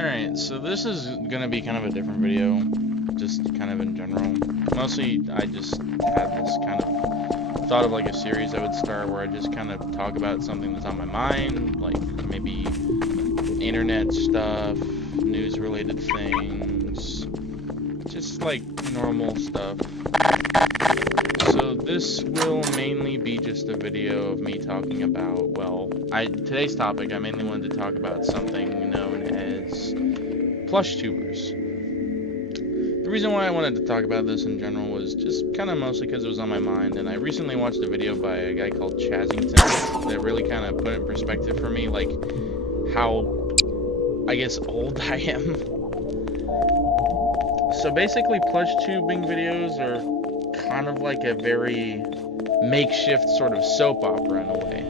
Alright, so this is gonna be kind of a different video, just kind of in general. Mostly, I just had this kind of thought of like a series I would start where I just kind of talk about something that's on my mind, like maybe internet stuff, news-related things, just like normal stuff. So this will mainly be just a video of me talking about, well, today's topic, I mainly wanted to talk about something known as plush tubers. The reason why I wanted to talk about this in general was just kind of mostly because it was on my mind, and I recently watched a video by a guy called Chazington that really kind of put it in perspective for me, like how, I guess, old I am. So basically, plush tubing videos are kind of like a very makeshift sort of soap opera in a way.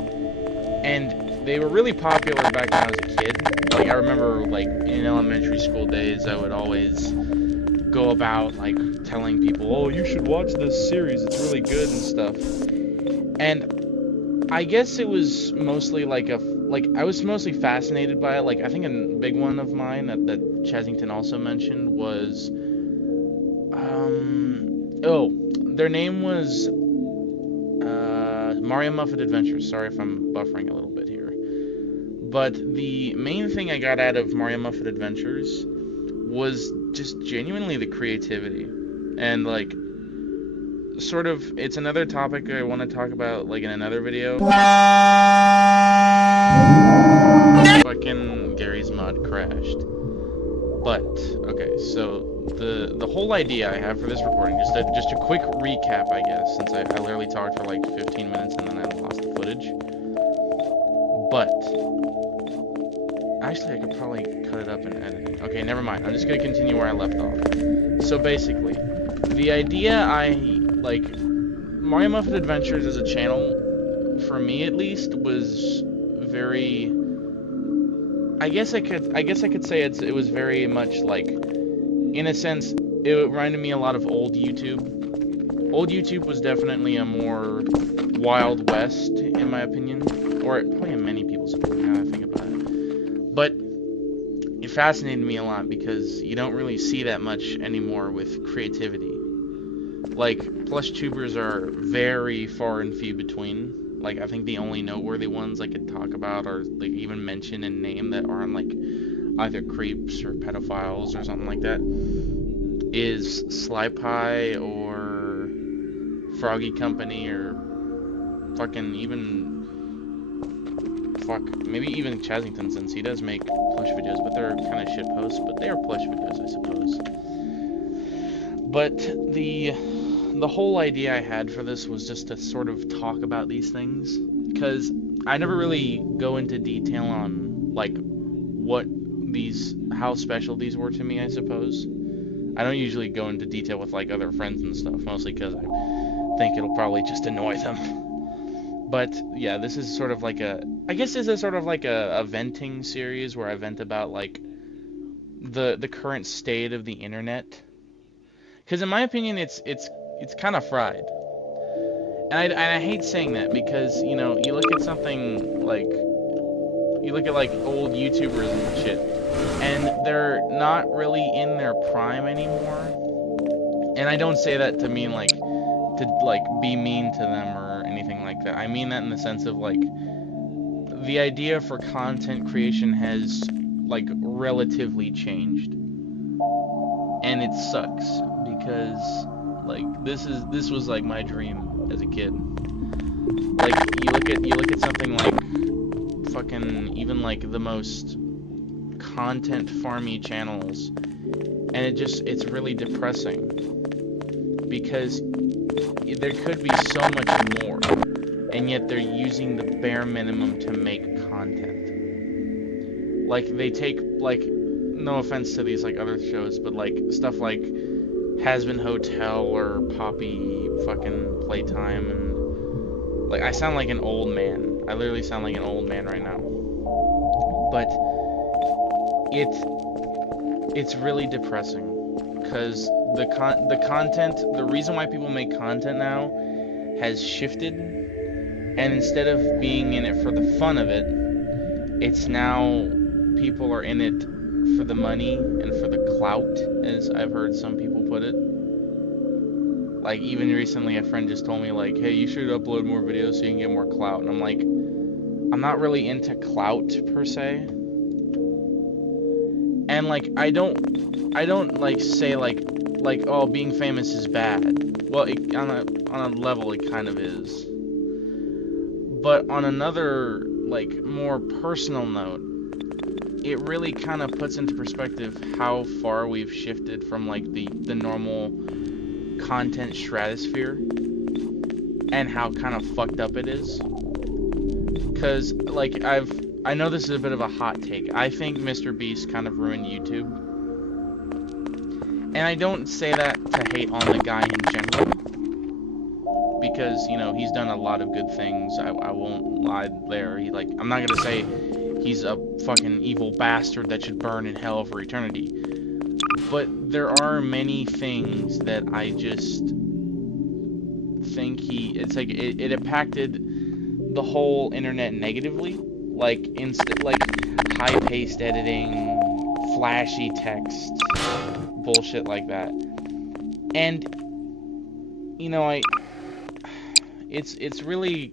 And they were really popular back when I was a kid. Like, I remember, like, in elementary school days, I would always go about, like, telling people, oh, you should watch this series, it's really good and stuff. And I guess it was mostly I was mostly fascinated by it. Like, I think a big one of mine that Chazington also mentioned was, their name was Mario Muffet Adventures. Sorry if I'm buffering a little bit here. But the main thing I got out of Mario Muffet Adventures was just genuinely the creativity. And, like, sort of, it's another topic I want to talk about, like, in another video. Fucking Gary's mod crashed. But, okay, so the whole idea I have for this recording, just a quick recap, I guess, since I literally talked for like 15 minutes and then I lost the footage. But, actually I could probably cut it up in editing. Okay, never mind, I'm just gonna continue where I left off. So basically, the idea Mario Muffet Adventures as a channel, for me at least, was very, I guess I could say it was very much like, in a sense, it reminded me a lot of old YouTube. Old YouTube was definitely a more Wild West, in my opinion, or probably in many people's opinion, now I think about it. But it fascinated me a lot because you don't really see that much anymore with creativity. Like, plush tubers are very far and few between. Like, I think the only noteworthy ones I could talk about or like even mention and name that aren't like either creeps or pedophiles or something like that is SlyPie or Froggy Company or fucking maybe even Chazington, since he does make plush videos, but they're kind of shit posts, but they are plush videos, I suppose. But the whole idea I had for this was just to sort of talk about these things, because I never really go into detail on, like, how special these were to me, I suppose. I don't usually go into detail with, like, other friends and stuff, mostly because I think it'll probably just annoy them. But, yeah, this is sort of like a venting series where I vent about, like, the current state of the internet. Because in my opinion, it's kind of fried. And I hate saying that because, you know, you look at something like, old YouTubers and shit, and they're not really in their prime anymore. And I don't say that to mean, like, be mean to them or anything like that. I mean that in the sense of, like, the idea for content creation has, like, relatively changed. And it sucks, because, like, this was, like, my dream as a kid. Like, you look at something like fucking even, like, the most content farmy channels, and it's really depressing, because there could be so much more, and yet they're using the bare minimum to make content. Like, they take, like, no offense to these, like, other shows, but, like, stuff like Has-Been Hotel or Poppy fucking Playtime, and, like, I sound like an old man. I literally sound like an old man right now. But it's really depressing, because the reason why people make content now has shifted, and instead of being in it for the fun of it, it's now people are in it for the money and for the clout, as I've heard some people put it. Like, even recently, a friend just told me, like, hey, you should upload more videos so you can get more clout. And I'm like, I'm not really into clout, per se. And, like, I don't, like, say, like, oh, being famous is bad. Well, on a level, it kind of is. But on another, like, more personal note, it really kind of puts into perspective how far we've shifted from, like, the normal content stratosphere and how kind of fucked up it is. Because, like, I know this is a bit of a hot take. I think Mr. Beast kind of ruined YouTube. And I don't say that to hate on the guy in general, because, you know, he's done a lot of good things. I won't lie there. I'm not gonna say he's a fucking evil bastard that should burn in hell for eternity. But there are many things that I just think it's like it impacted the whole internet negatively. Like high-paced editing, flashy text, bullshit like that. And, you know, it's really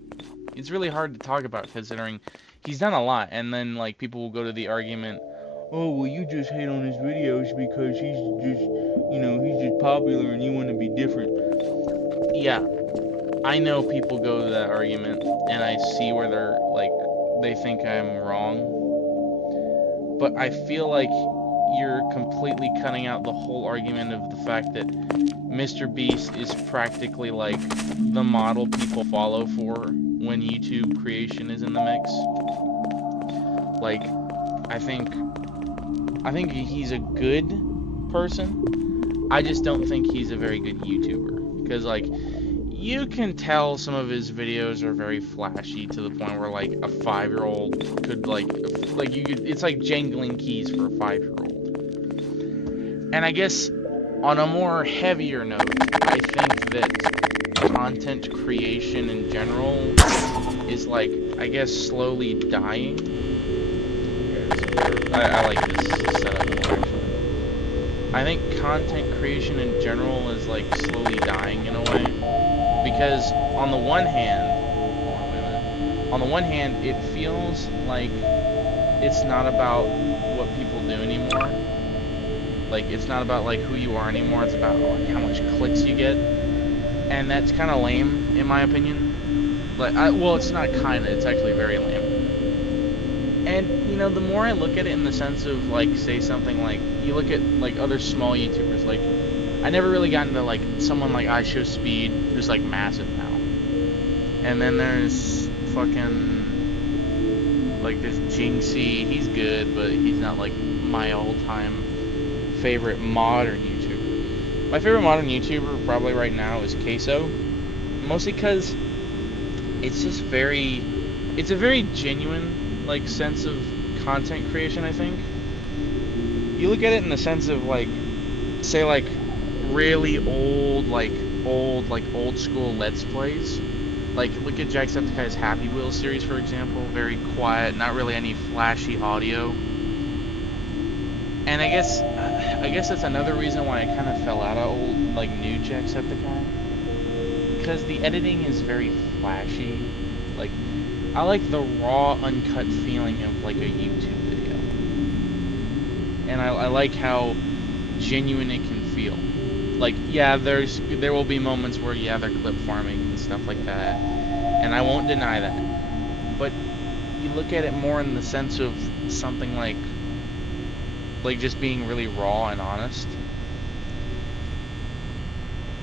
hard to talk about, considering he's done a lot, and then, like, people will go to the argument, oh, well, you just hate on his videos because he's just popular and you want to be different. Yeah, I know people go to that argument, and I see where they think I'm wrong, but I feel like you're completely cutting out the whole argument of the fact that Mr. Beast is practically like the model people follow for when YouTube creation is in the mix. Like, I think he's a good person. I just don't think he's a very good YouTuber, because, like, you can tell some of his videos are very flashy to the point where, like, a 5-year-old could, it's like jangling keys for a 5-year-old. And I guess on a more heavier note, I think that content creation in general is, like, I guess, slowly dying. I like this setup more, actually. I think content creation in general is, like, slowly dying in a way. Because on the one hand, it feels like it's not about what people do anymore. Like, it's not about, like, who you are anymore. It's about, like, how much clicks you get. And that's kind of lame, in my opinion. Like, well, it's not kinda, it's actually very lame. And, you know, the more I look at it in the sense of, like, say something like, you look at, like, other small YouTubers, like, I never really got into, like, someone like IShowSpeed, who's, like, massive now. And then there's fucking, like, this Jinxie. He's good, but he's not, like, my all-time favorite modern YouTuber. My favorite modern YouTuber probably right now is Queso. Mostly because it's just it's a very genuine, like, sense of content creation, I think. You look at it in the sense of, like, say, like, really old school Let's Plays. Like, look at Jacksepticeye's Happy Wheels series, for example. Very quiet, not really any flashy audio. And I guess that's another reason why I kind of fell out of old, like, new Jacksepticeye. Because the editing is very flashy. Like, I like the raw, uncut feeling of, like, a YouTube video. And I like how genuine it can feel. Like, yeah, there will be moments where, yeah, they're clip farming and stuff like that. And I won't deny that. But you look at it more in the sense of something like just being really raw and honest,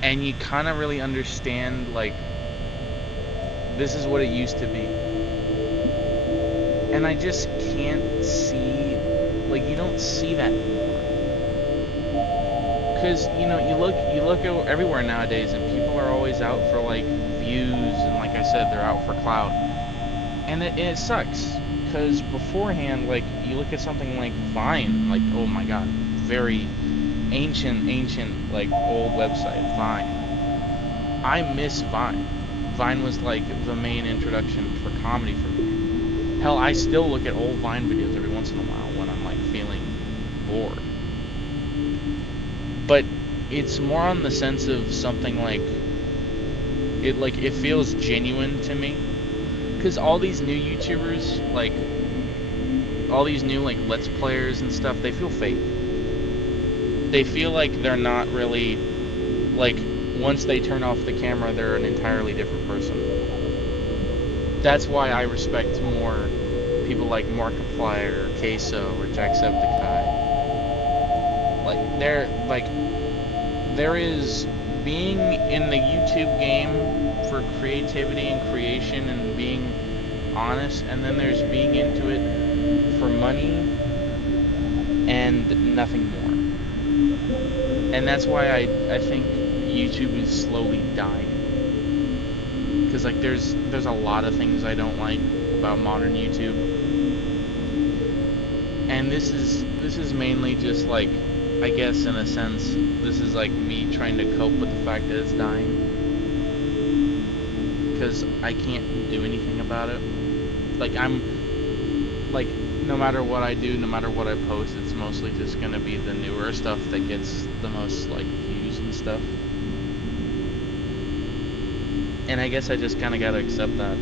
and you kind of really understand, like, this is what it used to be. And I just can't see, like, you don't see that anymore. Because, you know, you look everywhere nowadays, and people are always out for, like, views, and, like I said, they're out for clout. And it sucks. Because beforehand, like, you look at something like Vine, like, oh my god, very ancient, like, old website, Vine. I miss Vine. Vine was, like, the main introduction for comedy for me. Hell, I still look at old Vine videos every once in a while when I'm, like, feeling bored. But it's more on the sense of something like it feels genuine to me, because all these new YouTubers, like all these new like Let's Players and stuff, they feel fake. They feel like they're not really, like, once they turn off the camera, they're an entirely different person. That's why I respect more people like Markiplier, or Queso, or Jacksepticeye. There is being in the YouTube game for creativity and creation and being honest, and then there's being into it for money and nothing more. And that's why I think YouTube is slowly dying. Because like there's a lot of things I don't like about modern YouTube. And this is mainly just like, I guess in a sense, this is like me trying to cope with the fact that it's dying. Because I can't do anything about it. Like I'm like, no matter what I do, no matter what I post, it's mostly just gonna be the newer stuff that gets the most like views and stuff. And I guess I just kind of gotta accept that.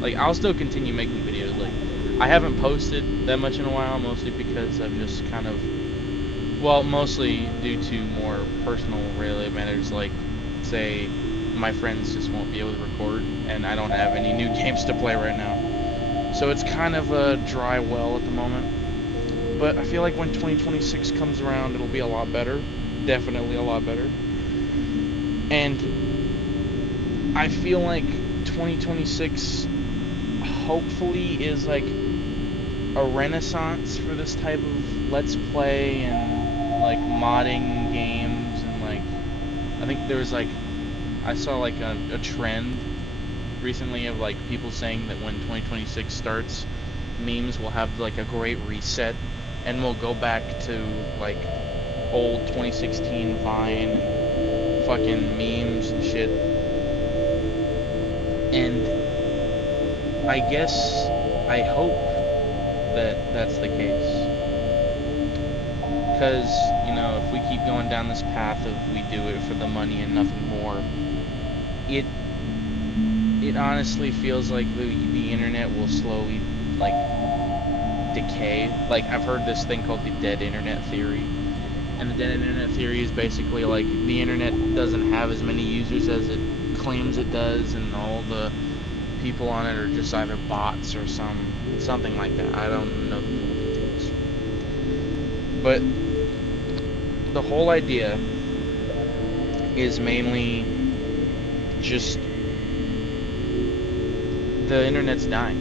Like, I'll still continue making videos. Like, I haven't posted that much in a while, mostly because I've just kind of, well, mostly due to more personal related matters, like, say, my friends just won't be able to record, and I don't have any new games to play right now. So it's kind of a dry well at the moment. But I feel like when 2026 comes around, it'll be a lot better. Definitely a lot better. And I feel like 2026 hopefully is like a renaissance for this type of Let's Play and like modding games, and like I think there was like, I saw like a trend recently of like people saying that when 2026 starts, memes will have like a great reset and we'll go back to like old 2016 Vine and fucking memes and shit. And I guess I hope that that's the case, because you know, if we keep going down this path of we do it for the money and nothing more, it honestly feels like the internet will slowly like decay. Like, I've heard this thing called the dead internet theory, and the dead internet theory is basically like the internet doesn't have as many users as it claims it does, and all the people on it are just either bots or something like that. I don't know the full details, but the whole idea is mainly just the internet's dying.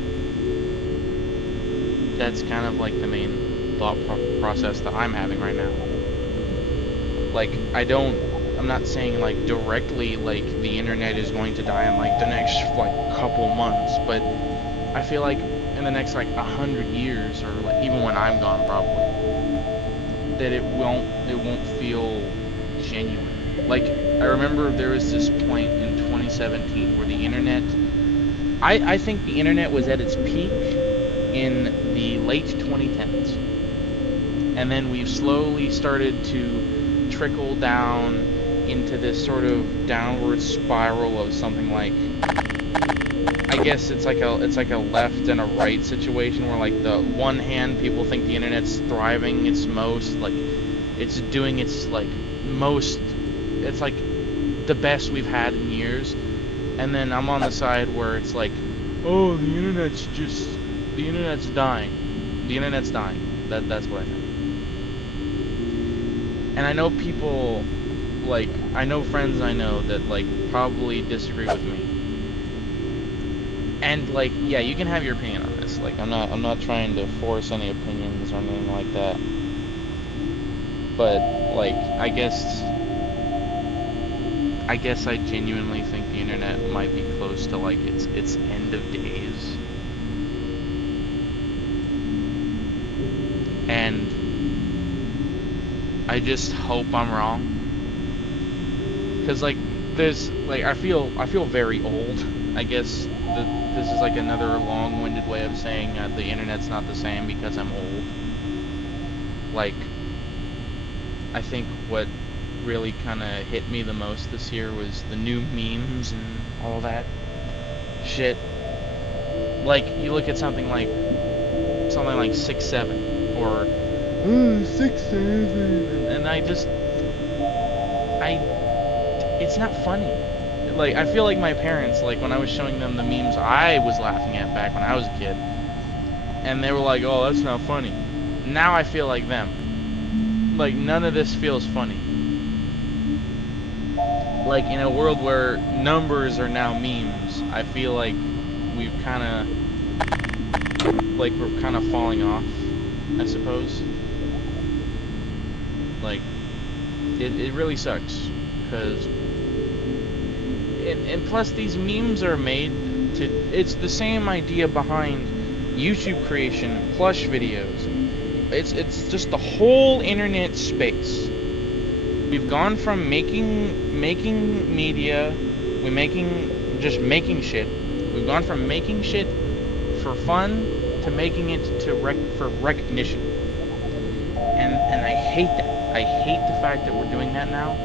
That's kind of like the main thought process that I'm having right now. Like, I'm not saying like directly like the internet is going to die in like the next like couple months, but I feel like in the next like 100 years, or like even when I'm gone probably, that it won't feel genuine. Like, I remember there was this point in 2017 where the internet, I think the internet was at its peak in the late 2010s, and then we've slowly started to trickle down into this sort of downward spiral of something like, I guess it's like a left and a right situation, where like the one hand people think the internet's thriving its most, like it's doing its like most, it's like the best we've had in years, and then I'm on the side where it's like, oh, the internet's dying. The internet's dying. That's what I think. And I know people, like, I know friends I know that, like, probably disagree with me. And, like, yeah, you can have your opinion on this. Like, I'm not trying to force any opinions or anything like that. But, like, I guess I genuinely think the internet might be close to, like, its end of days. And I just hope I'm wrong, because like there's like I feel very old. I guess this is like another long-winded way of saying the internet's not the same because I'm old. Like, I think what really kind of hit me the most this year was the new memes and all that shit. Like, you look at something like 6-7 or 6-7, and it's not funny. Like, I feel like my parents, like, when I was showing them the memes I was laughing at back when I was a kid, and they were like, oh, that's not funny. Now I feel like them. Like, none of this feels funny. Like, in a world where numbers are now memes, I feel like we're kind of falling off, I suppose. Like, it really sucks, because, and plus these memes are made to, it's the same idea behind YouTube creation, plush videos. It's just the whole internet space. We've gone from making media, just making shit. We've gone from making shit for fun to making it for recognition. And I hate that. I hate the fact that we're doing that now.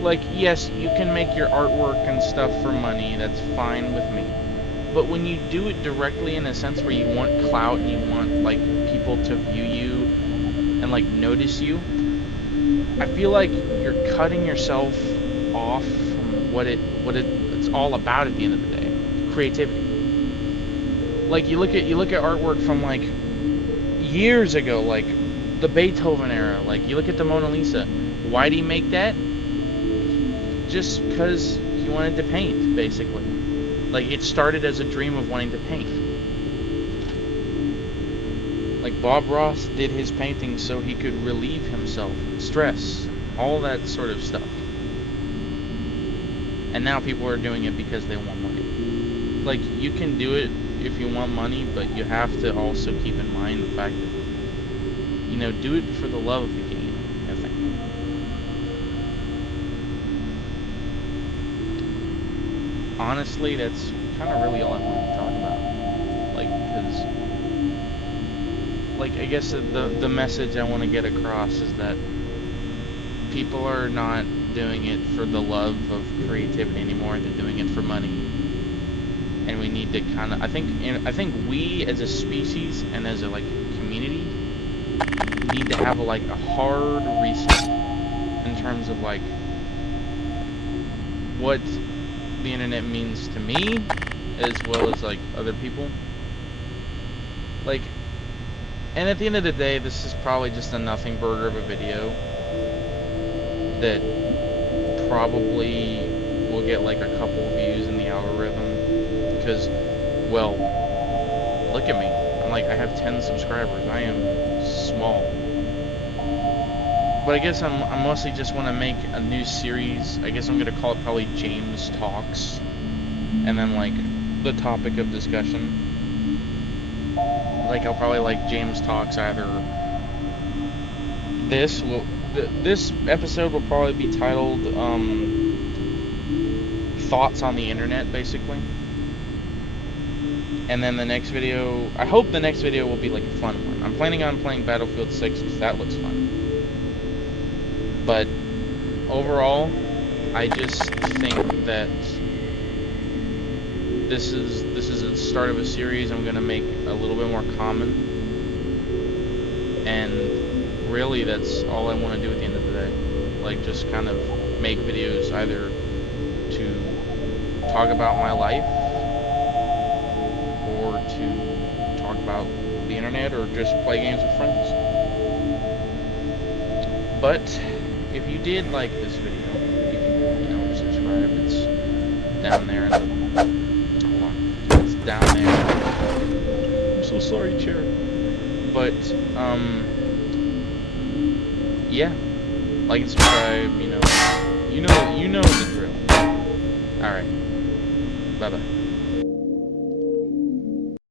Like, yes, you can make your artwork and stuff for money. That's fine with me. But when you do it directly in a sense where you want clout and you want, like, people to view you and, like, notice you, I feel like you're cutting yourself off from what it's all about at the end of the day. Creativity. Like, you look at artwork from, like, years ago, like the Beethoven era. Like, you look at the Mona Lisa. Why did he make that? Just because he wanted to paint, basically. Like, it started as a dream of wanting to paint. Like, Bob Ross did his painting so he could relieve himself, stress, all that sort of stuff. And now people are doing it because they want money. Like, you can do it if you want money, but you have to also keep in mind the fact that, you know, do it for the love of the game, I think. Honestly, that's kind of really all I wanted to talk about. Like, because, like, I guess the message I want to get across is that people are not doing it for the love of creativity anymore. They're doing it for money. And we need to kind of, I think we as a species and as a, like, community need to have a hard reset in terms of, like, what the internet means to me as well as, like, other people. Like, and at the end of the day, this is probably just a nothing burger of a video that probably will get like a couple views in the algorithm. Because, well, look at me. I have 10 subscribers. I am small. But I guess I mostly just want to make a new series. I guess I'm going to call it probably James Talks. And then, like, the topic of discussion. Like, I'll probably like James Talks either. This episode will probably be titled, Thoughts on the Internet, basically. And then the next video, I hope the next video will be like a fun one. I'm planning on playing Battlefield 6 because that looks fun. But overall, I just think that this is the start of a series I'm going to make a little bit more common. And really, that's all I want to do at the end of the day. Like, just kind of make videos either to talk about my life, or to talk about the internet, or just play games with friends. But if you did like this video, you can, subscribe. It's down there. Hold on, it's down there. I'm so sorry, chair. But yeah, like and subscribe. You know the drill. All right, bye bye.